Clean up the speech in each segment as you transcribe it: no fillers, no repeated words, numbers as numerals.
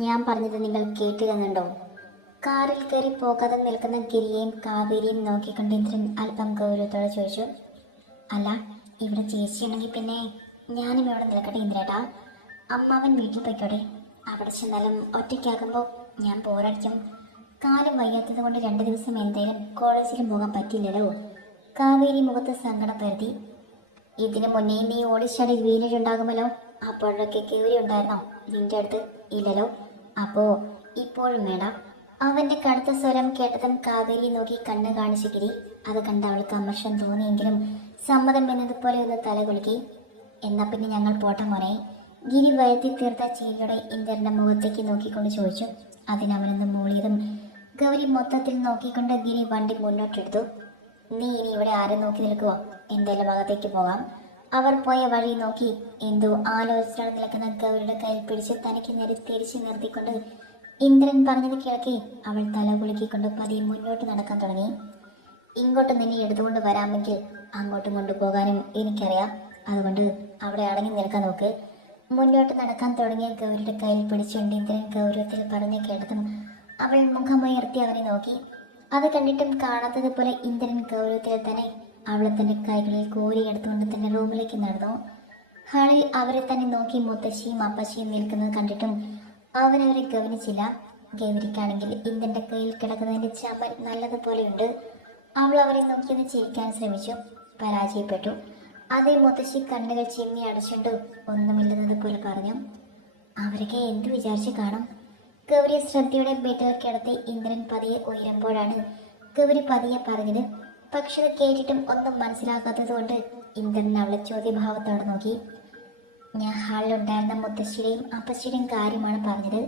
ഞാൻ പറഞ്ഞത് നിങ്ങൾ കേട്ടിരുന്നുണ്ടോ? കാറിൽ കയറി പോകാതെ നിൽക്കുന്ന ഗിരിയെയും കാവേരിയും നോക്കിക്കൊണ്ട് ഇന്ദ്രൻ അല്പം ഗൗരവത്തോടെ ചോദിച്ചു. അല്ല, ഇവിടെ ചേച്ചിയുണ്ടെങ്കിൽ പിന്നെ ഞാനും ഇവിടെ നിൽക്കട്ടെ ഇന്ദ്രേട്ടാ. അമ്മാവൻ വീട്ടിൽ പോയിക്കോട്ടെ. അവിടെ ചെന്നാലും ഒറ്റയ്ക്കാകുമ്പോൾ ഞാൻ പോരടിക്കും. കാലം വയ്യാത്തത് കൊണ്ട് 2 ദിവസം എന്തായാലും കോളേജിലും പോകാൻ പറ്റില്ലല്ലോ. കാവേരി മുഖത്ത് സങ്കടം പരത്തി. ഇതിനു മുന്നേ നീ ഓടിച്ചാടി വീണിട്ടുണ്ടാകുമല്ലോ. അപ്പോഴൊക്കെ കേറി ഉണ്ടായിരുന്നോ നിന്റെ അടുത്ത്? ഇല്ലല്ലോ. അപ്പോ ഇപ്പോഴും വേണ്ട. അവന്റെ കടുത്ത സ്വരം കേട്ടതും കാവേരി നോക്കി കണ്ണ് കാണിച്ചു ഗിരി. അത് കണ്ട് അവൾക്ക് അമർഷം തോന്നിയെങ്കിലും സമ്മതം എന്നതുപോലെ ഒന്ന് തലകുലുക്കി. എന്നാ പിന്നെ ഞങ്ങൾ പോട്ടെ മോനെ. ഗിരി വരുത്തി തീർത്ത ചിരിയോടെ ഇന്ദ്രന്റെ മുഖത്തേക്ക് നോക്കിക്കൊണ്ട് ചോദിച്ചു. അതിനവനൊന്ന് മൂളിയതും ഗൗരി മൊത്തത്തിൽ നോക്കിക്കൊണ്ട് ഗിരി വണ്ടി മുന്നോട്ടെടുത്തു. നീ ഇനി ഇവിടെ ആരെ നോക്കി നിൽക്കുവോ? എന്തായാലും അകത്തേക്ക് പോകാം. അവർ പോയ വഴി നോക്കി എന്തോ ആലോചിച്ചാൽ നിൽക്കുന്ന ഗൗരിയുടെ കയ്യിൽ പിടിച്ച് തനിക്ക് നേരെ തിരിച്ചു നിർത്തിക്കൊണ്ട് ഇന്ദ്രൻ പറഞ്ഞത് കേൾക്കി അവൾ തല കുലുക്കിക്കൊണ്ട് പതിയെ മുന്നോട്ട് നടക്കാൻ തുടങ്ങി. ഇങ്ങോട്ട് നിന്നെ എടുത്തുകൊണ്ട് വരാമെങ്കിൽ അങ്ങോട്ടും കൊണ്ടുപോകാനും എനിക്കറിയാം. അതുകൊണ്ട് അവിടെ അടങ്ങി നിൽക്കാൻ നോക്ക്. മുന്നോട്ട് നടക്കാൻ തുടങ്ങിയ ഗൗരിയുടെ കയ്യിൽ പിടിച്ചുകൊണ്ട് ഇന്ദ്രൻ ഗൗരവത്തിൽ പറഞ്ഞു കേട്ടതും അവൾ മുഖമുയർത്തി അവനെ നോക്കി. അത് കണ്ടിട്ടും കാണാത്തതുപോലെ ഇന്ദ്രൻ ഗൗരവത്തിൽ തന്നെ അവളെ തന്റെ കൈകളിൽ കോരിയെടുത്തുകൊണ്ട് തന്നെ റൂമിലേക്ക് നടന്നു. ഹാളിൽ അവരെ തന്നെ നോക്കി മുത്തശ്ശിയും അപ്പശ്ശിയും നിൽക്കുന്നത് കണ്ടിട്ടും അവനവരെ ഗവനിച്ചില്ല. ഗൗരിക്കാണെങ്കിൽ ഇന്ദ്രന്റെ കയ്യിൽ കിടക്കുന്നതിന്റെ ചമ്മൽ നല്ലതുപോലെയുണ്ട്. അവൾ അവരെ നോക്കിയൊന്ന് ചിരിക്കാൻ ശ്രമിച്ചു. പരാജയപ്പെട്ടു. അതേ മുത്തശ്ശി കണ്ണുകൾ ചിമ്മി അടച്ചുകൊണ്ട് ഒന്നുമില്ലെന്നത് പോലെ പറഞ്ഞു. അവരൊക്കെ എന്ത് വിചാരിച്ചു കാണും? ഗൗരിയെ ശ്രദ്ധയുടെ ബെഡിൽ കിടത്തി ഇന്ദ്രൻ പതിയെ ഉയരുമ്പോഴാണ് ഗൗരി പതിയെ പറഞ്ഞത്. പക്ഷെ അത് കേട്ടിട്ടും ഒന്നും മനസ്സിലാക്കാത്തത് കൊണ്ട് ഇന്ദ്രൻ അവളെ ചോദ്യഭാവത്തോടെ നോക്കി. ഞാൻ ഹാളിലുണ്ടായിരുന്ന മുത്തശ്ശിയുടെയും അപ്പശ്ശിയുടെയും കാര്യമാണ് പറഞ്ഞത്.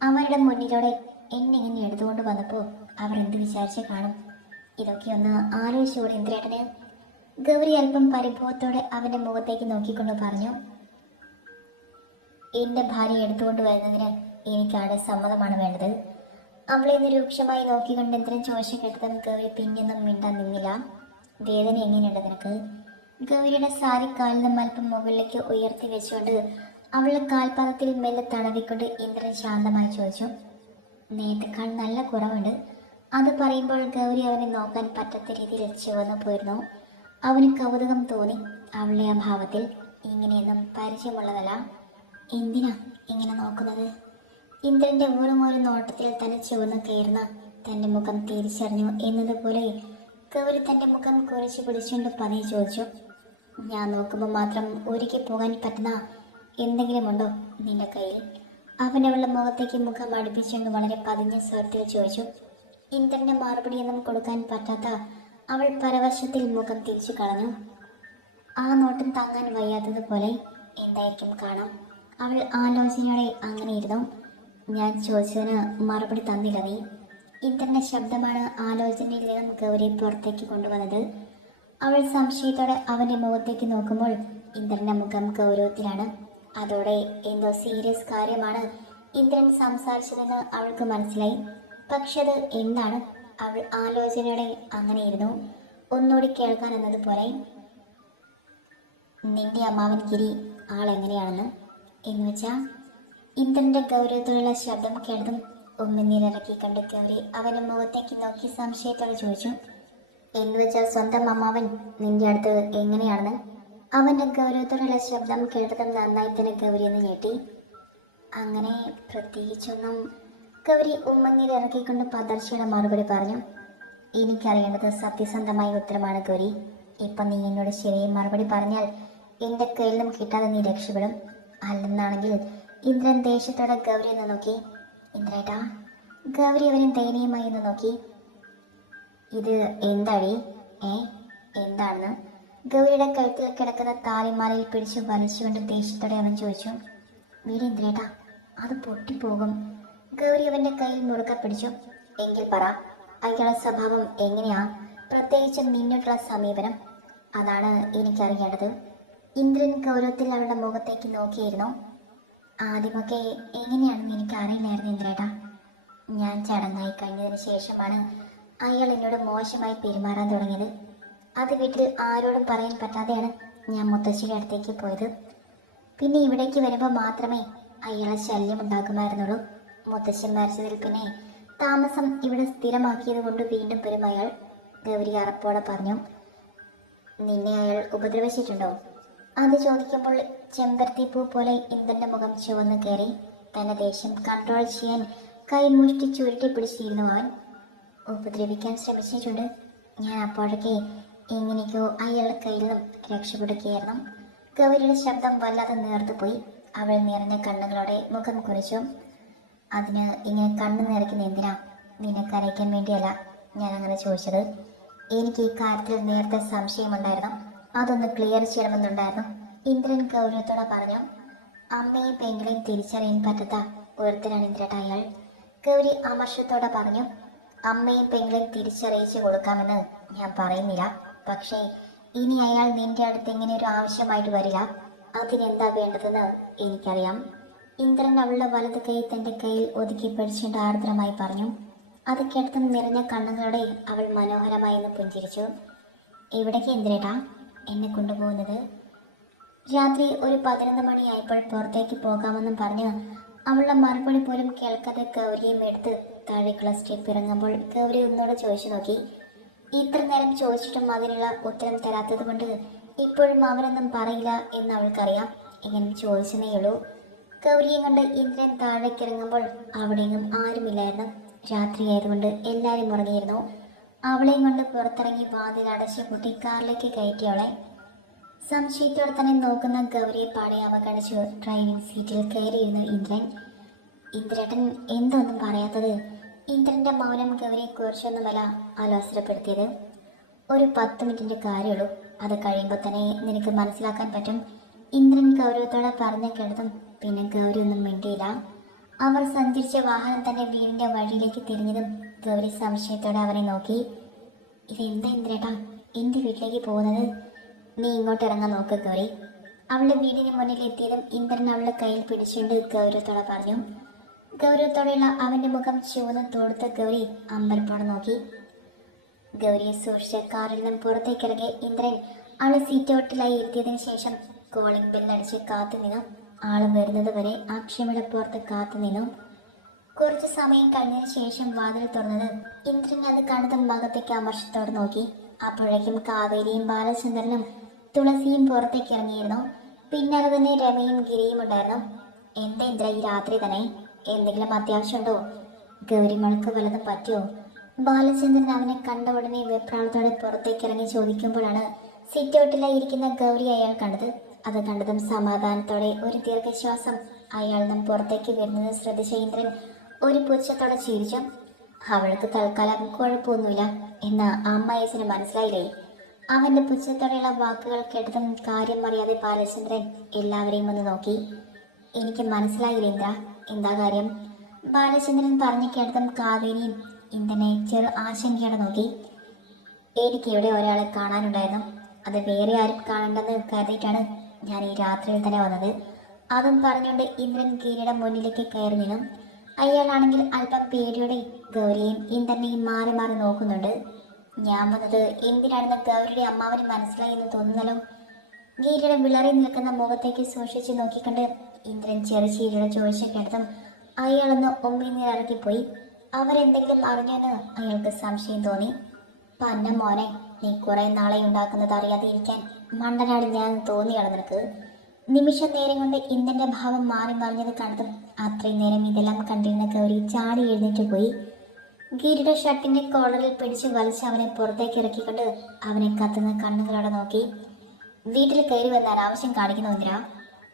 അവരുടെ മുന്നിലൂടെ എന്നെ ഇങ്ങനെ എടുത്തുകൊണ്ട് വന്നപ്പോൾ അവർ എന്ത് വിചാരിച്ച് കാണും? ഇതൊക്കെ ഒന്ന് ആലോചിച്ചുകൂടെ ഇന്ദ്രേട്ടന്? ഗൗരി അല്പം പരിഭവത്തോടെ അവന്റെ മുഖത്തേക്ക് നോക്കിക്കൊണ്ട് പറഞ്ഞു. എന്റെ ഭാര്യ എടുത്തുകൊണ്ട് വരുന്നതിന് എനിക്കാടെ സമ്മതമാണ് വേണ്ടത്. അവളെ നിരൂക്ഷമായി നോക്കിക്കൊണ്ട് ഇന്ദ്രൻ ചോദിച്ചു കേട്ടതും ഗൗരി പിന്നൊന്നും മിണ്ടാൻ നിന്നില്ല. വേദന എങ്ങനെയുണ്ട് നിനക്ക്? ഗൗരിയുടെ സാരി കാലിൽ നിന്നും അല്പം മുകളിലേക്ക് ഉയർത്തി വെച്ചുകൊണ്ട് അവളുടെ കാൽപാദത്തിൽ മെല്ലെ തടവിക്കൊണ്ട് ഇന്ദ്രൻ ശാന്തമായി ചോദിച്ചു. നേരത്തെക്കാൾ നല്ല കുറവുണ്ട്. അത് പറയുമ്പോൾ ഗൗരി അവനെ നോക്കാൻ പറ്റാത്ത രീതിയിൽ ചുവന്നു പോയിരുന്നു. അവന് കൗതുകം തോന്നി അവളുടെ ആ ഭാവത്തിൽ. ഇങ്ങനെയൊന്നും പരിചയമുള്ളതല്ല. എന്തിനാ ഇങ്ങനെ നോക്കുന്നത്? ഇന്ദ്രന്റെ വെറും ഒരു നോട്ടത്തിൽ തന്നെ ചുവന്ന് കയറുന്ന തന്റെ മുഖം തിരിച്ചറിഞ്ഞു എന്നതുപോലെ ഗൗരി തന്റെ മുഖം കുറിച്ച് പിടിച്ചുകൊണ്ട് പതിയെ ചോദിച്ചു. ഞാൻ നോക്കുമ്പോൾ മാത്രം ഒരുക്കി പോകാൻ പറ്റുന്ന എന്തെങ്കിലും ഉണ്ടോ നിന്റെ കയ്യിൽ? അവൻ അവളുടെ മുഖത്തേക്ക് മുഖം അടുപ്പിച്ചുകൊണ്ട് വളരെ പതിഞ്ഞ സ്വരത്തിൽ ചോദിച്ചു. ഇന്ദ്രന്റെ മറുപടിയൊന്നും കൊടുക്കാൻ പറ്റാത്ത അവൾ പരവശത്തിൽ മുഖം തിരിച്ചു കളഞ്ഞു. ആ നോട്ടം താങ്ങാൻ വയ്യാത്തതുപോലെ എന്തായിരിക്കും കാണാം. അവൾ ആലോചനയോടെ അങ്ങനെ ഇരുന്നു. ഞാൻ ചോദിച്ചതിന് മറുപടി തന്നില്ല നീ. ഇന്ദ്രന്റെ ശബ്ദമാണ് ആലോചനയിൽ നിന്നും ഗൗരി പുറത്തേക്ക് കൊണ്ടുവന്നത്. അവൾ സംശയത്തോടെ അവന്റെ മുഖത്തേക്ക് നോക്കുമ്പോൾ ഇന്ദ്രന്റെ മുഖം ഗൗരവത്തിലാണ്. അതോടെ എന്തോ സീരിയസ് കാര്യമാണ് ഇന്ദ്രൻ സംസാരിച്ചതെന്ന് അവൾക്ക് മനസ്സിലായി. പക്ഷെ അത് എന്താണ്? അവൾ ആലോചനയോടെ അങ്ങനെയിരുന്നു. ഒന്നുകൂടി കേൾക്കാൻ എന്നതുപോലെ. നിന്റെ അമ്മാവൻ ഗിരി ആളെങ്ങനെയാണെന്ന്? എന്ന് വെച്ചാ? ഇന്ദ്രന്റെ ഗൗരവത്തിലുള്ള ശബ്ദം കേട്ടതും ഉമ്മിനീരിറക്കി കണ്ട് ഗൗരി അവന്റെ മുഖത്തേക്ക് നോക്കി സംശയത്തോടെ ചോദിച്ചു. എന്ന് വെച്ചാൽ സ്വന്തം അമ്മാവൻ നിന്റെ അടുത്ത് എങ്ങനെയാണെന്ന്? അവന്റെ ഗൗരവത്തോടുള്ള ശബ്ദം കേട്ടതും നന്നായി തന്നെ ഗൗരി എന്ന് ഞെട്ടി. അങ്ങനെ പ്രത്യേകിച്ചൊന്നും. ഗൗരി ഉമ്മനീരിറക്കിക്കൊണ്ട് പതർച്ചയുടെ മറുപടി പറഞ്ഞു. എനിക്കറിയേണ്ടത് സത്യസന്ധമായ ഉത്തരമാണ് ഗൗരി. ഇപ്പം നീ എന്നോട് ശരിയായി മറുപടി പറഞ്ഞാൽ എന്റെ കയ്യിൽ നിന്നും കിട്ടാതെ നീ രക്ഷപ്പെടും. അല്ലെന്നാണെങ്കിൽ. ഇന്ദ്രൻ ദേഷ്യത്തോടെ ഗൗരി എന്ന് നോക്കി. ഇന്ദ്രേട്ടാ. ഗൗരി അവനെ ദയനീയമായി എന്ന് നോക്കി. ഇത് എന്താടി? എന്താണെന്ന്? ഗൗരിയുടെ കഴുത്തിൽ കിടക്കുന്ന താലിമാലയിൽ പിടിച്ചു വലിച്ചുകൊണ്ട് ദേഷ്യത്തോടെ അവൻ ചോദിച്ചു. വീട് ഇന്ദ്രേട്ടാ, അത് പൊട്ടിപ്പോകും. ഗൗരി അവന്റെ കയ്യിൽ മുറുക്ക പിടിച്ചു. എങ്കിൽ പറ, അയാളുടെ സ്വഭാവം എങ്ങനെയാ? പ്രത്യേകിച്ചും നിന്നോട്ടുള്ള സമീപനം. അതാണ് എനിക്കറിയേണ്ടത്. ഇന്ദ്രൻ ഗൗരവത്തിൽ അവളുടെ മുഖത്തേക്ക് നോക്കിയിരുന്നു. ആദ്യമൊക്കെ എങ്ങനെയാണെന്ന് എനിക്ക് അറിയില്ലായിരുന്നു ഇന്ദ്രേട്ടാ. ഞാൻ ചടങ്ങായി കഴിഞ്ഞതിന് ശേഷമാണ് അയാൾ എന്നോട് മോശമായി പെരുമാറാൻ തുടങ്ങിയത്. അത് വീട്ടിൽ ആരോടും പറയാൻ പറ്റാതെയാണ് ഞാൻ മുത്തശ്ശിയുടെ അടുത്തേക്ക് പോയത്. പിന്നെ ഇവിടേക്ക് വരുമ്പോൾ മാത്രമേ അയാളെ ശല്യമുണ്ടാക്കുമായിരുന്നുള്ളൂ. മുത്തശ്ശൻ മരിച്ചതിൽ പിന്നെ താമസം ഇവിടെ സ്ഥിരമാക്കിയത് കൊണ്ട് വീണ്ടും വരും അയാൾ. ഗൗരി അറപ്പോടെ പറഞ്ഞു. നിന്നെ അയാൾ ഉപദ്രവിച്ചിട്ടുണ്ടോ? അത് ചോദിക്കുമ്പോൾ ചെമ്പരത്തി പൂ പോലെ ഇന്ദ്രന്റെ മുഖം ചുവന്നു കയറി. തന്റെ ദേഷ്യം കൺട്രോൾ ചെയ്യാൻ കൈമുഷ്ടി ചുരുട്ടി പിടിച്ചിരുന്നു അവൻ. ഉപദ്രവിക്കാൻ ശ്രമിച്ചിട്ടുണ്ട്. ഞാൻ അപ്പോഴൊക്കെ എങ്ങനെയൊക്കെയോ അയാളുടെ കയ്യിൽ നിന്നും രക്ഷപ്പെടുകയായിരുന്നു. ഗൗരിയുടെ ശബ്ദം വല്ലാതെ നേർത്തുപോയി. അവൾ നിറഞ്ഞ കണ്ണുകളോടെ മുഖം കുറിച്ചു. അതിന് ഇങ്ങനെ കണ്ണു നിറയ്ക്കുന്ന എന്തിനാ? നിന്നെ കരയിക്കാൻ വേണ്ടിയല്ല ഞാൻ അങ്ങനെ ചോദിച്ചത്. എനിക്ക് ഈ കാര്യത്തിൽ നേരത്തെ സംശയമുണ്ടായിരുന്നു. അതൊന്ന് ക്ലിയർ ചെയ്യണമെന്നുണ്ടായിരുന്നു. ഇന്ദ്രൻ ഗൗരവത്തോടെ പറഞ്ഞു. അമ്മയും പെങ്ങളെയും തിരിച്ചറിയാൻ പറ്റാത്ത ഒരുത്തരാണ് ഇന്ദ്രേട്ട അയാൾ. ഗൗരി അമർഷത്തോടെ പറഞ്ഞു. അമ്മയും പെങ്ങളെയും തിരിച്ചറിയിച്ചു കൊടുക്കാമെന്ന് ഞാൻ പറയുന്നില്ല. പക്ഷേ ഇനി അയാൾ നിന്റെ അടുത്ത് ഇങ്ങനെ ഒരു ആവശ്യമായിട്ട് വരില്ല. അതിനെന്താ വേണ്ടതെന്ന് എനിക്കറിയാം. ഇന്ദ്രൻ അവളുടെ വലത് കൈ തന്റെ കയ്യിൽ ഒതുക്കി പിടിച്ചുകൊണ്ട് ആർദ്രമായി പറഞ്ഞു. അത് കേട്ടതും നിറഞ്ഞ കണ്ണുകളോടെ അവൾ മനോഹരമായി ഒന്ന് പുഞ്ചിരിച്ചു. എവിടേക്ക് ഇന്ദ്രേട്ടാ എന്നെ കൊണ്ടുപോകുന്നത്? രാത്രി ഒരു 11 മണിയായപ്പോൾ പുറത്തേക്ക് പോകാമെന്നും പറഞ്ഞ് അവളുടെ മറുപടി പോലും കേൾക്കാതെ ഗൗരിയും എടുത്ത് താഴേക്കുള്ള സ്റ്റെപ്പ് ഇറങ്ങുമ്പോൾ ഗൗരി ഒന്നോടെ ചോദിച്ചു നോക്കി. ഇത്ര നേരം ചോദിച്ചിട്ടും അതിനുള്ള ഉത്തരം തരാത്തത് കൊണ്ട് ഇപ്പോഴും അവനൊന്നും പറയില്ല എന്ന് അവൾക്കറിയാം. ഇങ്ങനെ ചോദിച്ചതേയുള്ളൂ. ഗൗരിയും കൊണ്ട് ഇന്ദ്രൻ താഴേക്കിറങ്ങുമ്പോൾ അവിടെയെങ്ങും ആരുമില്ലായിരുന്നു. രാത്രിയായതുകൊണ്ട് എല്ലാവരും ഉറങ്ങിയിരുന്നു. അവളെയും കൊണ്ട് പുറത്തിറങ്ങി വാതിൽ അടച്ചു പൂട്ടി കാറിലേക്ക് കയറ്റിയവളെ. സംശയത്തോടെ തന്നെ നോക്കുന്ന ഗൗരിയെ പാടെ അവഗണിച്ചു ഡ്രൈവിംഗ് സീറ്റിൽ കയറിയിരുന്നു ഇന്ദ്രൻ. ഇന്ദ്രേട്ടൻ എന്തൊന്നും പറയാത്തത്? ഇന്ദ്രന്റെ മൗനം ഗൗരിയെ കുറിച്ചൊന്നുമല്ല അലോസരപ്പെടുത്തിയത്. ഒരു 10 മിനിറ്റിന്റെ കാര്യമുള്ളൂ. അത് കഴിയുമ്പോൾ തന്നെ നിനക്ക് മനസ്സിലാക്കാൻ പറ്റും. ഇന്ദ്രൻ ഗൗരവത്തോടെ പറഞ്ഞു കേട്ടതും പിന്നെ ഗൗരി ഒന്നും മിണ്ടിയില്ല. അവർ സഞ്ചരിച്ച വാഹനം തന്റെ വീടിന്റെ വഴിയിലേക്ക് തിരിഞ്ഞതും ഗൗരി സംശയത്തോടെ അവനെ നോക്കി. ഇതെന്താ ഇന്ദ്രേട്ടാ എന്റെ വീട്ടിലേക്ക് പോകുന്നത്? നീ ഇങ്ങോട്ട് ഇറങ്ങാൻ നോക്ക് ഗൗരി. അവളുടെ വീടിന് മുന്നിൽ എത്തിയതും ഇന്ദ്രൻ അവളുടെ കയ്യിൽ പിടിച്ചുകൊണ്ട് ഗൗരവത്തോടെ പറഞ്ഞു. ഗൗരവത്തോടെയുള്ള അവന്റെ മുഖം ചുവന്ന് തോടുത്ത ഗൗരി അമ്പരപ്പോടെ നോക്കി. ഗൗരിയെ സൂക്ഷിച്ച് കാറിൽ നിന്നും പുറത്തേക്കിറങ്ങിയ ഇന്ദ്രൻ അവളെ സീറ്റ് ഔട്ടിലായി ഇരുത്തിയതിനു ശേഷം കോളിംഗ് ബെല്ലടിച്ച് കാത്തുനിന്നു. ആള് വരുന്നത് വരെ ആ ക്ഷമയുടെ പുറത്ത് കാത്തുനിന്നു. കുറച്ചു സമയം കഴിഞ്ഞതിന് ശേഷം വാതിൽ തുറന്നത് ഇന്ദ്രൻ അത് കണ്ടതും ഭാഗത്തേക്ക് അമർഷത്തോടെ നോക്കി. അപ്പോഴേക്കും കാവേരിയും ബാലചന്ദ്രനും തുളസിയും പുറത്തേക്ക് ഇറങ്ങിയിരുന്നു. പിന്നാലെ തന്നെ രമയും ഗിരിയും ഉണ്ടായിരുന്നു. എന്താ ഇന്ദ്ര ഈ രാത്രി തന്നെ? എന്തെങ്കിലും അത്യാവശ്യമുണ്ടോ? ഗൗരിമൾക്ക് വല്ലതും പറ്റിയോ? ബാലചന്ദ്രൻ അവനെ കണ്ട ഉടനെ വെപ്രാളത്തോടെ പുറത്തേക്ക് ഇറങ്ങി ചോദിക്കുമ്പോഴാണ് സിറ്റ് ഔട്ടിലായി ഇരിക്കുന്ന ഗൗരി അയാൾ കണ്ടത്. അത് കണ്ടതും സമാധാനത്തോടെ ഒരു ദീർഘശ്വാസം അയാൾ നിന്നും പുറത്തേക്ക് വരുന്നത് ശ്രദ്ധിച്ച ഇന്ദ്രൻ ഒരു പുച്ഛത്തോടെ ചിരിച്ചു. അവൾക്ക് തൽക്കാലം കുഴപ്പമൊന്നുമില്ല എന്ന് അമ്മായിസിന് മനസ്സിലായില്ലേ? അവന്റെ പുച്ഛത്തോടെയുള്ള വാക്കുകൾ കേട്ടതും കാര്യം അറിയാതെ ബാലചന്ദ്രൻ എല്ലാവരെയും ഒന്ന് നോക്കി. എനിക്ക് മനസ്സിലായില്ല ഇന്ദ്ര, എന്താ കാര്യം? ബാലചന്ദ്രൻ പറഞ്ഞു കേട്ടതും കാവേരിയും ഇന്ദ്രനെ ചെറു ആശങ്കയോടെ നോക്കി. എനിക്ക് ഇവിടെ ഒരാളെ കാണാനുണ്ടായിരുന്നു. അത് വേറെ ആരും കാണണ്ടെന്ന് കരുതിയിട്ടാണ് ഞാൻ ഈ രാത്രിയിൽ തന്നെ വന്നത്. അതും പറഞ്ഞുകൊണ്ട് ഇന്ദ്രൻ ഗിരിയുടെ മുന്നിലേക്ക് കയറി നിന്നു. അയാളാണെങ്കിൽ അല്പം പേടിയോടെ ഗൗരിയെയും ഇന്ദ്രനെയും മാറി മാറി നോക്കുന്നുണ്ട്. ഞാൻ വന്നത് എന്തിനാണെന്ന് ഗൗരിയുടെ അമ്മാവന് മനസ്സിലായി എന്ന് തോന്നുന്നല്ലോ. ഗിരിയുടെ വിളറി നിൽക്കുന്ന മുഖത്തേക്ക് സൂക്ഷിച്ച് നോക്കിക്കൊണ്ട് ഇന്ദ്രൻ ചെറുചീരിയോടെ ചോദിച്ച കേട്ടതും അയാളൊന്ന് ഒമ്മിനിറങ്ങിപ്പോയി. അവരെന്തെങ്കിലും അറിഞ്ഞെന്ന് അയാൾക്ക് സംശയം തോന്നി. പന്ന മോനെ, നീ കുറെ നാളെ ഉണ്ടാക്കുന്നത് അറിയാതെ ഇരിക്കാൻ മണ്ടനാടി ഞാൻ തോന്നിയാണ് നിനക്ക്. നിമിഷ നേരം കൊണ്ട് ഇന്ദ്രന്റെ ഭാവം മാറി മറിഞ്ഞത് കണ്ടതും അത്രയും നേരം ഇതെല്ലാം കണ്ടിരുന്ന ഗൗരി ചാടി എഴുന്നേറ്റ് പോയി. ഗിരിയുടെ ഷർട്ടിന്റെ കോളറിൽ പിടിച്ച് വലിച്ച് അവനെ പുറത്തേക്ക് ഇറക്കിക്കൊണ്ട് അവനെ കത്തുന്ന കണ്ണുകളോടെ നോക്കി. വീട്ടിൽ കയറി വന്ന അനാവശ്യം കാണിക്കുന്നു ഇന്ദ്ര.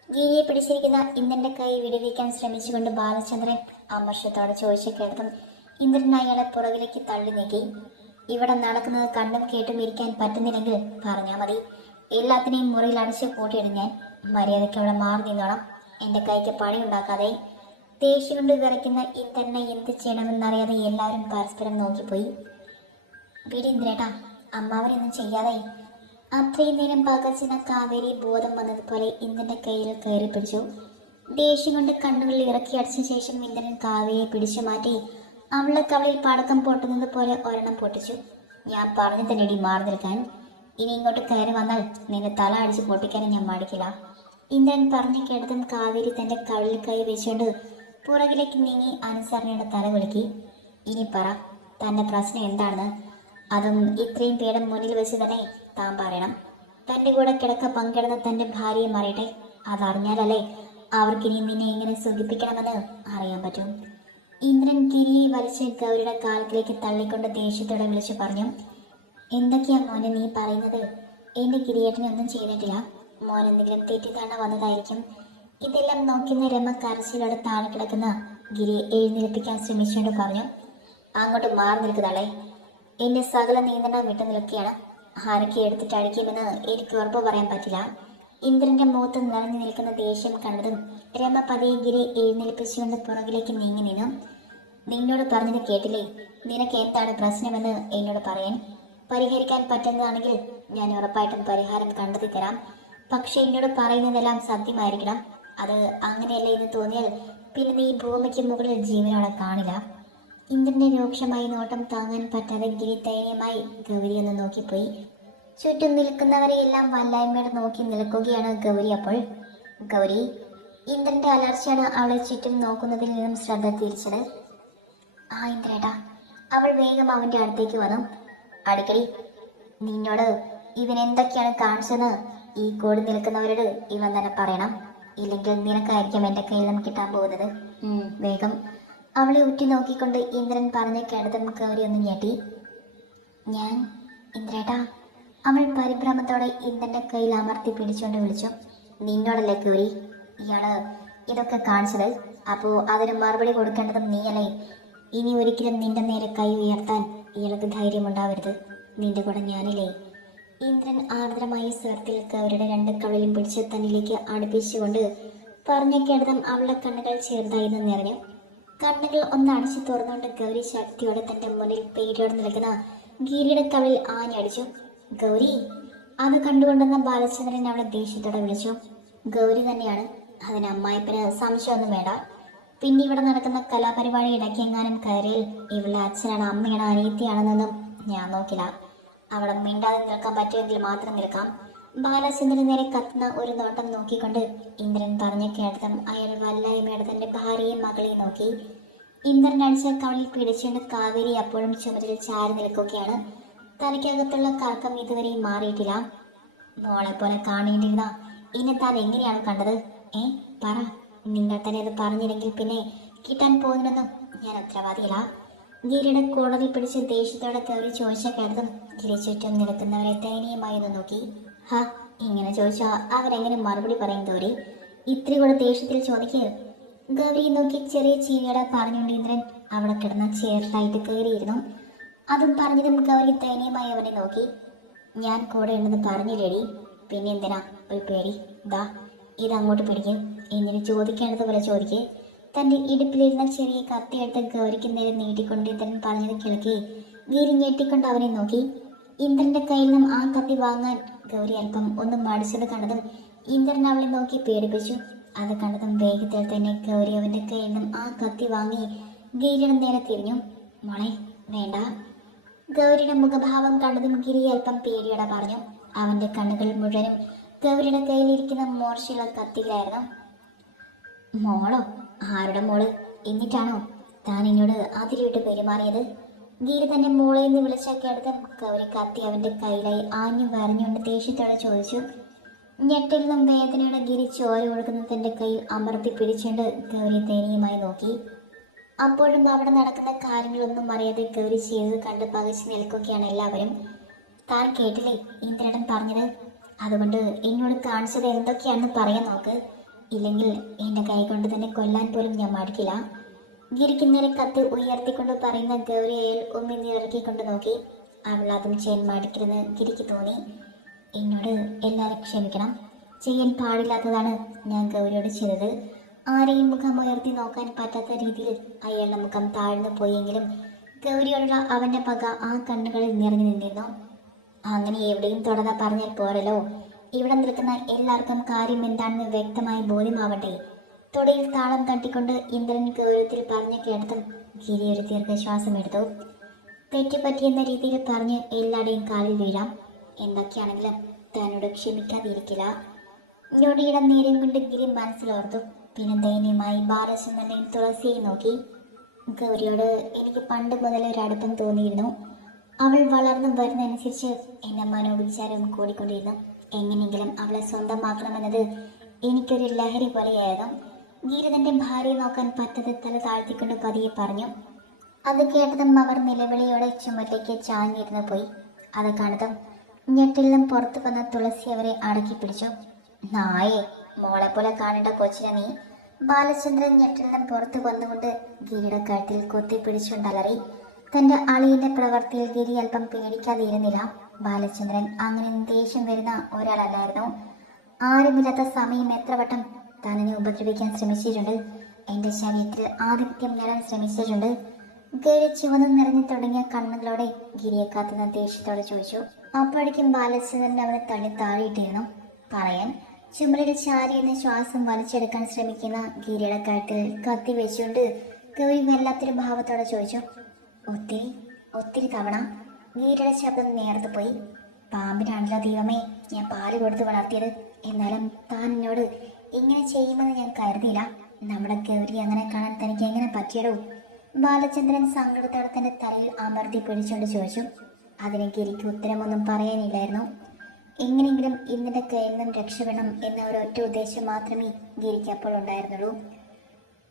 ഗിരിയെ പിടിച്ചിരിക്കുന്ന ഇന്ദ്രന്റെ കൈ വിടുവിക്കാൻ ശ്രമിച്ചുകൊണ്ട് ബാലചന്ദ്രൻ അമർഷത്തോടെ ചോദിച്ചു കേട്ടതും ഇന്ദ്രൻ അയാളെ പുറകിലേക്ക് തള്ളി നീക്കി. ഇവിടെ നടക്കുന്നത് കണ്ടും കേട്ടും ഇരിക്കാൻ പറ്റുന്നില്ലെങ്കിൽ പറഞ്ഞാൽ മതി. എല്ലാത്തിനെയും മുറിയിൽ അടിച്ച് കൂട്ടിയിടും ഞാൻ. മര്യാദയ്ക്ക് അവിടെ മാറി നിന്നോണം. എൻ്റെ കൈക്ക് പണി ഉണ്ടാക്കാതെ. ദേഷ്യം കൊണ്ട് വിറയ്ക്കുന്ന ഇന്ദ്രനെ എന്ത് ചെയ്യണമെന്നറിയാതെ എല്ലാവരും പരസ്പരം നോക്കിപ്പോയി. വീടിന്ദ്രേട്ടാ, അമ്മാവനൊന്നും ചെയ്യാതെ. അത്രയും നേരം പകർച്ചിന കാവേരി ബോധം വന്നതുപോലെ ഇന്ദ്രന്റെ കയ്യിൽ കയറി പിടിച്ചു. ദേഷ്യം കൊണ്ട് കണ്ണുകളിൽ ഇറക്കി അടിച്ച ശേഷം ഇന്ദ്രൻ കാവേരിയെ പിടിച്ചു മാറ്റി അവളുടെ കവളിൽ പടക്കം പൊട്ടുന്നത് പോലെ ഒരെണ്ണം പൊട്ടിച്ചു. ഞാൻ പറഞ്ഞു തന്നെ ഇടി മാറി നിൽക്കാൻ. ഇനി ഇങ്ങോട്ട് കയറി വന്നാൽ നിന്നെ തല അടിച്ച് പൊട്ടിക്കാനും ഞാൻ മടിക്കില്ല. ഇന്ദ്രൻ പറഞ്ഞു കേട്ടതും കാവേരി തന്റെ കവിളിൽ കൈ വെച്ചുകൊണ്ട് പുറകിലേക്ക് നീങ്ങി അനുസരണയുടെ തല കുലുക്കി. ഇനി പറ, തന്റെ പ്രശ്നം എന്താണെന്ന്. അതും ഇത്രയും പേരുടെ മുന്നിൽ വെച്ച് തന്നെ താൻ പറയണം. തന്റെ കൂടെ കിടക്ക പങ്കിടുന്ന തന്റെ ഭാര്യയെ മാറിയട്ടെ. അതറിഞ്ഞാലല്ലേ അവർക്കിനി നിന്നെ എങ്ങനെ സുഖിപ്പിക്കണമെന്ന് അറിയാൻ പറ്റും. ഇന്ദ്രൻ ഗിരിയെ വലിച്ച് ഗൗരിയുടെ കാലത്തിലേക്ക് തള്ളിക്കൊണ്ട് ദേഷ്യത്തോടെ വിളിച്ചു പറഞ്ഞു. എന്തൊക്കെയാ മോനെ നീ പറയുന്നത്? എന്റെ ഗിരിയേട്ടനൊന്നും ചെയ്തിട്ടില്ല. മോൻ എന്തെങ്കിലും തെറ്റിദ്ധാരണ വന്നതായിരിക്കും. ഇതെല്ലാം നോക്കുന്ന രമ കരച്ചിലോടെ താഴെ കിടക്കുന്ന ഗിരിയെ എഴുന്നേൽപ്പിക്കാൻ ശ്രമിച്ചുകൊണ്ട് പറഞ്ഞു. അങ്ങോട്ട് മാറി നിൽക്കുന്നതാളെ. എന്റെ സകല നിയന്ത്രണം വിട്ടു നിൽക്കുകയാണ്. ആരൊക്കെ എടുത്തിട്ട് അടിക്കുമെന്ന് എനിക്ക് ഉറപ്പ് പറയാൻ പറ്റില്ല. ഇന്ദ്രന്റെ മുഖത്ത് നിറഞ്ഞു നിൽക്കുന്ന ദേഷ്യം കണ്ടതും രമ പതിയെ ഗിരിയെ എഴുന്നേൽപ്പിച്ചുകൊണ്ട് പുറകിലേക്ക് നീങ്ങി നിന്നു. നിന്നോട് പറഞ്ഞത് കേട്ടില്ലേ? നിനക്ക് എന്താണ് പ്രശ്നമെന്ന് എന്നോട് പറയാൻ. പരിഹരിക്കാൻ പറ്റുന്നതാണെങ്കിൽ ഞാൻ ഉറപ്പായിട്ടും പരിഹാരം കണ്ടെത്തി തരാം. പക്ഷെ എന്നോട് പറയുന്നതെല്ലാം സത്യമായിരിക്കണം. അത് അങ്ങനെയല്ല എന്ന് തോന്നിയാൽ പിന്നെ നീ ഭൂമിക്ക് മുകളിൽ ജീവനോടെ കാണില്ല. ഇന്ദ്രന്റെ രൂക്ഷമായ നോട്ടം താങ്ങാൻ പറ്റാതെ ഗിരി ദയനീയമായി ഗൗരിയൊന്ന് നോക്കിപ്പോയി. ചുറ്റും നിൽക്കുന്നവരെയെല്ലാം വല്ലായ്മയോടെ നോക്കി നിൽക്കുകയാണ് ഗൗരി. അപ്പോൾ ഗൗരി, ഇന്ദ്രന്റെ അലർച്ചയാണ് അവളെ ചുറ്റും നോക്കുന്നതിൽ നിന്നും ശ്രദ്ധ തിരിച്ചത്. ആ ഇന്ദ്രേട്ടാ. അവൾ വേഗം അവന്റെ അടുത്തേക്ക് വന്നു. അടിക്കടി നിന്നോട് ഇവൻ എന്തൊക്കെയാണ് കാണിച്ചെന്ന് ഈ കൂടി നിൽക്കുന്നവരോട് ഇവൻ തന്നെ പറയണം. ഇല്ലെങ്കിൽ നിനക്കായിരിക്കും എൻ്റെ കയ്യിൽ നിന്ന് കിട്ടാൻ പോകുന്നത്. വേഗം. അവളെ ഉറ്റി നോക്കിക്കൊണ്ട് ഇന്ദ്രൻ പറഞ്ഞ കേട്ടതും ഗൗരി ഒന്ന് ഞെട്ടി. ഞാൻ ഇന്ദ്രേട്ടാ. അവൾ പരിഭ്രമത്തോടെ ഇന്ദ്രന്റെ കയ്യിൽ അമർത്തി പിടിച്ചുകൊണ്ട് വിളിച്ചു. നിന്നോടല്ലേ ഗൗരി ഇയാള് ഇതൊക്കെ കാണിച്ചത്? അപ്പോ അതിന് മറുപടി കൊടുക്കേണ്ടതും നീയല്ലേ? ഇനി ഒരിക്കലും നിന്റെ നേരെ കൈ ഉയർത്താൻ ഇയാൾക്ക് ധൈര്യമുണ്ടാവരുത്. നിന്റെ കൂടെ ഞാനില്ലേ? ഇന്ദ്രൻ ആർദ്രമായ സ്വരത്തിൽ ഗൗരിയുടെ രണ്ട് കവിളിലും പിടിച്ച് തന്നിലേക്ക് അടുപ്പിച്ചുകൊണ്ട് പറഞ്ഞു കേട്ടതും അവളുടെ കണ്ണുകൾ ചെറുതായി നിറഞ്ഞു. കണ്ണുകൾ ഒന്ന് അടിച്ചു തുറന്നുകൊണ്ട് ഗൗരി ശക്തിയോടെ തന്റെ മുന്നിൽ പേടിയോടെ നിൽക്കുന്ന ഗിരിയുടെ കവിളിൽ ആഞ്ഞടിച്ചു. ഗൗരി! അത് കണ്ടുകൊണ്ടെന്ന ബാലചന്ദ്രൻ അവളെ ദേഷ്യത്തോടെ വിളിച്ചു. ഗൗരി തന്നെയാണ്. അതിന് അമ്മായിപ്പന് സംശയമൊന്നും വേണ്ട. പിന്നെ ഇവിടെ നടക്കുന്ന കലാപരിപാടി ഇടയ്ക്കെങ്ങാനും കയറിയിൽ ഇവളുടെ അച്ഛനാണ്, അമ്മയാണ്, അനിയത്തിയാണെന്നൊന്നും ഞാൻ നോക്കില്ല. അവിടെ മിണ്ടാതെ നിൽക്കാൻ പറ്റുമെങ്കിൽ മാത്രം നിൽക്കാം. ബാലചന്ദ്രൻ നേരെ കത്തുന്ന ഒരു നോട്ടം നോക്കിക്കൊണ്ട് ഇന്ദ്രൻ പറഞ്ഞു കേട്ടതും അയാൾ വല്ലായ്മയുടെ തന്റെ ഭാര്യയും മകളെയും നോക്കി. ഇന്ദ്രൻ അടിച്ച കവളിൽ പിടിച്ചുകൊണ്ട് കാവേരി അപ്പോഴും ചുമരിൽ ചാരി നിൽക്കുകയാണ്. തലയ്ക്കകത്തുള്ള കറക്കം ഇതുവരെയും മാറിയിട്ടില്ല. മോളെ പോലെ കാണേണ്ടിരുന്ന ഇനി താൻ എങ്ങനെയാണ് കണ്ടത്? പറ. നിങ്ങൾ തന്നെ അത് പറഞ്ഞില്ലെങ്കിൽ പിന്നെ കിട്ടാൻ പോകുന്നതെന്നും ഞാൻ ഉത്തരവാദിയല്ല. ഗിരിയുടെ കോടതി പിടിച്ച് ദേഷ്യത്തോടെ ഗൗരി ചോദിച്ച കേട്ടതും ഗിരി ചുറ്റും നിൽക്കുന്നവരെ ദയനീയമായി ഒന്ന് നോക്കി. ഇങ്ങനെ ചോദിച്ചാൽ അവരെങ്ങനെ മറുപടി പറയും ഗൗരി? ഇത്തിരി കൂടെ ദേഷ്യത്തിൽ ചോദിക്കുക. ഗൗരിയെ നോക്കി ചെറിയ ചീനിയോടെ പറഞ്ഞുകൊണ്ട് ഇന്ദ്രൻ അവിടെ കിടന്ന ചെയറിലായിട്ട് കയറിയിരുന്നു. അതും പറഞ്ഞതും ഗൗരി ദയനീയമായി അവനെ നോക്കി. ഞാൻ കൂടെ ഉണ്ടെന്ന് പറഞ്ഞില്ലേടി, പിന്നെ എന്തിനാ ഒരു പേടി? ഇതങ്ങോട്ട് പിടിക്കും. എന്നിട്ട് ചോദിക്കേണ്ടതുപോലെ ചോദിക്കേ. തന്റെ ഇടുപ്പിലിരുന്ന ചെറിയ കത്തിയെടുത്ത് ഗൗരിക്ക് നേരെ നീട്ടിക്കൊണ്ട് ഇന്ദ്രൻ പറഞ്ഞത് കേൾക്കി ഗിരി ഞെട്ടിക്കൊണ്ട് അവനെ നോക്കി. ഇന്ദ്രന്റെ കയ്യിൽ നിന്നും ആ കത്തി വാങ്ങാൻ ഗൗരി അല്പം ഒന്ന് മടിച്ചത് കണ്ടതും ഇന്ദ്രൻ അവളെ നോക്കി പേടിപ്പിച്ചു. അത് കണ്ടതും വേഗത്തിൽ തന്നെ ഗൗരി അവന്റെ കയ്യിൽ നിന്നും ആ കത്തി വാങ്ങി ഗിരിയുടെ നേരെ തിരിഞ്ഞു. മോളെ വേണ്ട. ഗൗരിയുടെ മുഖഭാവം കണ്ടതും ഗിരി അല്പം പേടിയോടെ പറഞ്ഞു. അവന്റെ കണ്ണുകൾ മുഴുവനും ഗൗരിയുടെ കയ്യിലിരിക്കുന്ന മോർച്ചയുള്ള കത്തിയിലായിരുന്നു. മോളോ? ആരുടെ മോള്? എന്നിട്ടാണോ താൻ എന്നോട് അതിരിട്ട് പെരുമാറിയത്? ഗിരി തന്നെ മോളെ എന്ന് വിളിച്ച കേട്ടതും ഗൗരി കത്തി അവന്റെ കയ്യിലായി ആഞ്ഞു വരഞ്ഞുകൊണ്ട് ദേഷ്യത്തോടെ ചോദിച്ചു. ഞെട്ടിൽ നിന്നും വേദനയുടെ ഗിരി ചോര ഒഴുകുന്ന തന്റെ കയ്യിൽ അമർത്തി പിടിച്ചുകൊണ്ട് ഗൗരി ദയനീയമായി നോക്കി. അപ്പോഴും അവിടെ നടക്കുന്ന കാര്യങ്ങളൊന്നും അറിയാതെ ഗൗരി ചെയ്തത് കണ്ട് പകച്ചു നിൽക്കുകയാണ് എല്ലാവരും. താൻ കേട്ടില്ലേ ഇന്ദ്രൻ പറഞ്ഞത്? അതുകൊണ്ട് എന്നോട് കാണിച്ചത് എന്തൊക്കെയാണെന്ന് പറയാൻ നോക്ക്. ഇല്ലെങ്കിൽ എന്റെ കൈ കൊണ്ട് തന്നെ കൊല്ലാൻ പോലും ഞാൻ മടിക്കില്ല. ഗിരിക്ക് നേരെ കത്ത് ഉയർത്തിക്കൊണ്ട് പറയുന്ന ഗൗരിയെ ഉമ്മിന്നിറക്കിക്കൊണ്ട് നോക്കി. അവൾ അതും ചെയ്യാൻ മടിക്കരുന്ന് ഗിരിക്ക് തോന്നി. എന്നോട് എല്ലാവരും ക്ഷമിക്കണം. ചെയ്യാൻ പാടില്ലാത്തതാണ് ഞാൻ ഗൗരിയോട് ചെയ്തത്. ആരെയും മുഖം ഉയർത്തി നോക്കാൻ പറ്റാത്ത രീതിയിൽ അയാളുടെ മുഖം താഴ്ന്നു പോയെങ്കിലും ഗൗരിയോടുള്ള അവന്റെ പക ആ കണ്ണുകളിൽ നിറഞ്ഞു നിന്നിരുന്നു. അങ്ങനെ എവിടെയും തുടർന്ന് പറഞ്ഞാൽ പോരല്ലോ. ഇവിടെ നിൽക്കുന്ന എല്ലാവർക്കും കാര്യം എന്താണെന്ന് വ്യക്തമായി ബോധ്യമാവട്ടെ. തൊടയിൽ താളം തട്ടിക്കൊണ്ട് ഇന്ദ്രൻ ഗൗരവത്തിൽ പറഞ്ഞു കേട്ടതും ഗിരി ഒരു ദീർഘശ്വാസം എടുത്തു. തെറ്റുപറ്റിയെന്ന രീതിയിൽ പറഞ്ഞ് എല്ലാവരുടെയും കാലിൽ വീഴാം. എന്തൊക്കെയാണെങ്കിലും തന്നോട് ക്ഷമിക്കാതിരിക്കില്ല. ഞൊടിയിടം നേരം കൊണ്ട് ഗിരി മനസ്സിലോർത്തു. പിന്നെ ദയനീയമായി ബാലചന്ദ്രനെയും തുളസിയെയും നോക്കി. ഗൗരിയോട് എനിക്ക് പണ്ട് മുതലേ ഒരു അടുപ്പം തോന്നിയിരുന്നു. അവൾ വളർന്നു വരുന്നതനുസരിച്ച് എൻ്റെ മനോവിചാരം കൂടിക്കൊണ്ടിരുന്നു. എങ്ങനെയെങ്കിലും അവളെ സ്വന്തമാക്കണമെന്നത് എനിക്കൊരു ലഹരി പോലെയായിരുന്നു. ഗീര തൻ്റെ ഭാര്യയെ നോക്കാൻ പറ്റത് തല താഴ്ത്തിക്കൊണ്ട് പതിയെ പറഞ്ഞു. അത് കേട്ടതും അവർ നിലവിളിയോടെ ചുമരിലേക്ക് ചാഞ്ഞിരുന്നു പോയി. അത് കാണുന്നതും ഞെട്ടിൽ നിന്നും പുറത്തു വന്ന തുളസി അവരെ അടക്കി പിടിച്ചു. നായേ, മോളെ പോലെ കാണേണ്ട കൊച്ചിനെ നീ! ബാലചന്ദ്രൻ ഞെട്ടിൽ നിന്നും പുറത്തു വന്നുകൊണ്ട് ഗിരിയുടെ കഴുത്തിൽ കൊത്തി പിടിച്ചുകൊണ്ടലറി. തന്റെ അളിയന്റെ പ്രവൃത്തിയിൽ ഗിരി അല്പം പേടിക്കാതിരുന്നില്ല. ബാലചന്ദ്രൻ അങ്ങനെ ദേഷ്യം വരുന്ന ഒരാളല്ലായിരുന്നു. ആരുമില്ലാത്ത സമയം എത്ര വട്ടം തന്നെ ഉപദ്രവിക്കാൻ ശ്രമിച്ചിട്ടുണ്ട്. എന്റെ ശരീരത്തിൽ ആധിപത്യം നേടാൻ ശ്രമിച്ചിട്ടുണ്ട്. ഗിരി ചുവന്നു നിറഞ്ഞു തുടങ്ങിയ കണ്ണുകളോടെ ഗിരിയെ കാത്തുന്ന ദേഷ്യത്തോടെ ചോദിച്ചു. അപ്പോഴേക്കും ബാലചന്ദ്രൻ അവനെ തള്ളി താഴെയിട്ടിരുന്നു. പറയാൻ ചുമരിൽ ചാരി എന്ന ശ്വാസം വലിച്ചെടുക്കാൻ ശ്രമിക്കുന്ന ഗിരിയുടെ കഴുത്തിൽ കത്തി വെച്ചുകൊണ്ട് ഗൗരി വല്ലാത്തൊരു ഭാവത്തോടെ ചോദിച്ചു. ഒത്തിരി ഒത്തിരി തവണ. ഗിരിയുടെ ശബ്ദം നേർത്ത് പോയി. പാമ്പിനാണല്ലോ ദൈവമേ ഞാൻ പാല് കൊടുത്ത് വളർത്തിയത്. എന്നാലും താൻ എന്നോട് ഇങ്ങനെ ചെയ്യുമെന്ന് ഞാൻ കരുതിയില്ല. നമ്മുടെ ഗൗരി അങ്ങനെ കാണാൻ തനിക്ക് എങ്ങനെ പറ്റിയടോ? ബാലചന്ദ്രൻ സങ്കടത്തോടെ തന്റെ തലയിൽ അമർത്തി പിടിച്ചുകൊണ്ട് ചോദിച്ചു. അതിന് ഗിരിക്ക് ഉത്തരമൊന്നും പറയാനില്ലായിരുന്നു. എങ്ങനെയെങ്കിലും ഇന്നിന്റെ കയ്യിൽ നിന്നും രക്ഷപ്പെടണം എന്ന ഒരൊറ്റ ഉദ്ദേശം മാത്രമേ ഗിരിക്ക് അപ്പോൾ ഉണ്ടായിരുന്നുള്ളൂ.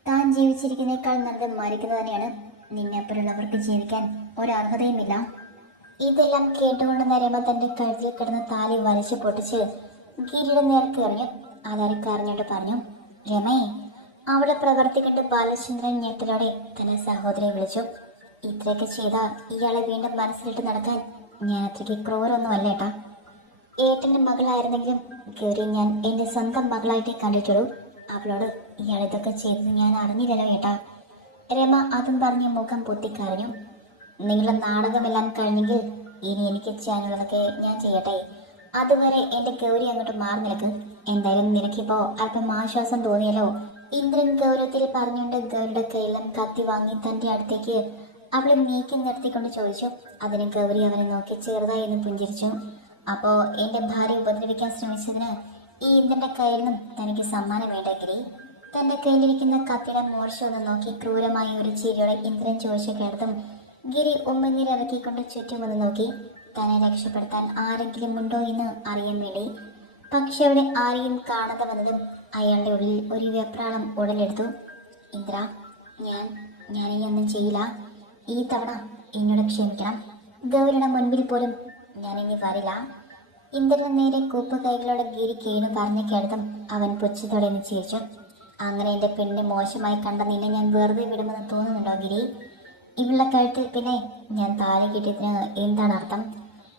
താൻ ജീവിച്ചിരിക്കുന്നേക്കാൾ നല്ലത് മരിക്കുന്നത് തന്നെയാണ്. നിന്നെപ്പോലുള്ളവർക്ക് ജീവിക്കാൻ ഒരർഹതയുമില്ല. ഇതെല്ലാം കേട്ടുകൊണ്ട് രമ തന്റെ കഴുത്തിൽ കിടന്ന താലി വലിച്ചു പൊട്ടിച്ച് ഗിരിയുടെ നേർക്ക് എറിഞ്ഞു. അതരക്ക് അറിഞ്ഞോണ്ട് പറഞ്ഞു. രമേ! അവളെ പ്രവർത്തി കണ്ട് ബാലചന്ദ്രൻ ഞെട്ടലോടെ തന്റെ സഹോദരിയെ വിളിച്ചു. ഇത്രയൊക്കെ ചെയ്ത ഇയാളെ വീണ്ടും മനസ്സിലിട്ട് നടക്കാൻ ഞാൻ അത്രയ്ക്ക് ക്രൂരൊന്നും ഏട്ടാ. ഏട്ടന്റെ മകളായിരുന്നെങ്കിലും ഗൗരി ഞാൻ എന്റെ സ്വന്തം മകളായിട്ടേ കണ്ടിട്ടുള്ളൂ. അവളോട് ഇയാൾ ഇതൊക്കെ ചെയ്തത് ഞാൻ അറിഞ്ഞില്ലല്ലോ ഏട്ടാ. രമ അതും പറഞ്ഞ് മുഖം പൊത്തിക്കറിഞ്ഞു. നിങ്ങളുടെ നാടകമെല്ലാം കഴിഞ്ഞെങ്കിൽ ഇനി എനിക്ക് ചെയ്യാനുള്ളതൊക്കെ ഞാൻ ചെയ്യട്ടെ. അതുവരെ എന്റെ ഗൗരി അങ്ങോട്ട് മാറി നിൽക്ക്. എന്തായാലും നിനക്കിപ്പോ അല്പം ആശ്വാസം തോന്നിയല്ലോ. ഇന്ദ്രൻ ഗൗരവത്തിൽ പറഞ്ഞുകൊണ്ട് ഗൗരിയുടെ കയ്യിലും കത്തി വാങ്ങി തന്റെ അടുത്തേക്ക് അവളെ നീക്കി നിർത്തിക്കൊണ്ട് ചോദിച്ചു. അതിന് ഗൗരി അവനെ നോക്കി ചെറുതായി ഒന്ന് പുഞ്ചിരിച്ചു. അപ്പോ എന്റെ ഭാര്യ ഉപദ്രവിക്കാൻ ശ്രമിച്ചതിന് ഈ ഇന്ദ്രന്റെ കയ്യിൽ നിന്നും തനിക്ക് സമ്മാനം വേണ്ട ഗിരി? തന്റെ കയ്യിലിരിക്കുന്ന കത്തിയുടെ മോർച്ച ഒന്ന് നോക്കി ക്രൂരമായ ഒരു ചിരിയോടെ ഇന്ദ്രൻ ചോദിച്ചു കേട്ടതും ഗിരി ഉമ്മനീരിറക്കിക്കൊണ്ട് ചുറ്റും ഒന്ന് നോക്കി. തന്നെ രക്ഷപ്പെടുത്താൻ ആരെങ്കിലും ഉണ്ടോ എന്ന് അറിയാൻ വേണ്ടി. പക്ഷെ അവിടെ ആരെയും കാണാതെ വന്നതും അയാളുടെ ഉള്ളിൽ ഒരു വെപ്രാളം ഉടലെടുത്തു. ഇന്ദ്ര, ഞാൻ ഒന്നും ചെയ്യില്ല. ഈ തവണ എന്നോട് ക്ഷമിക്കണം. ഗൗരിയുടെ മുൻപിൽ പോലും ഞാനിനി വരില്ല. ഇന്ദ്രന് നേരെ കൂപ്പ് കൈകളോടെ ഗിരി കീഴ് പറഞ്ഞു കേട്ടതും അവൻ പുച്ഛത്തോടെ ഒന്ന് ചിരിച്ചു. അങ്ങനെ എൻ്റെ പെണ്ണിനെ മോശമായി കണ്ട നിന്നെ ഞാൻ വെറുതെ വിടുമെന്ന് തോന്നുന്നുണ്ടോ ഗിരി? ഇവളുടെ കഴുത്തിൽ പിന്നെ ഞാൻ താഴെ കിട്ടിയതിന് എന്താണ് അർത്ഥം?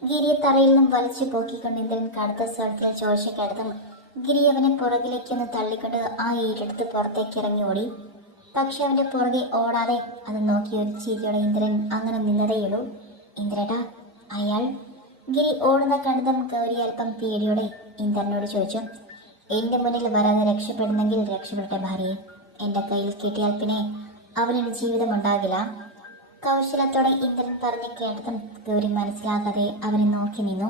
ഗിരിയെ തറയിൽ നിന്നും വലിച്ചു പോക്കിക്കൊണ്ട് ഇന്ദ്രൻ കടുത്ത സ്വരത്തിൽ ചോദിച്ചു കേട്ടതും ഗിരി അവനെ പുറകിലേക്കൊന്ന് തള്ളിക്കൊണ്ട് ആ ഈരെടുത്ത് പുറത്തേക്ക് ഇറങ്ങി ഓടി. പക്ഷെ അവന്റെ പുറകെ ഓടാതെ അത് നോക്കി ഒരു ചിരിയോടെ ഇന്ദ്രൻ അങ്ങനെ നിന്നതേയുള്ളൂ. ഇന്ദ്രേട്ടാ, അയാൾ? ഗിരി ഓടുന്ന കണ്ടതും ഗൗരി അല്പം പേടിയോടെ ഇന്ദ്രനോട് ചോദിച്ചു. എന്റെ മുന്നിൽ വരാതെ രക്ഷപ്പെടുന്നെങ്കിൽ രക്ഷപ്പെട്ട ഭാര്യയെ എന്റെ കയ്യിൽ കിട്ടിയാൽ പിന്നെ അവനൊരു ജീവിതം ഉണ്ടാകില്ല. കൗശലത്തോടെ ഇന്ദ്രൻ പറഞ്ഞു കേട്ടതും ഗൗരി മനസ്സിലാകാതെ അവനെ നോക്കി നിന്നു.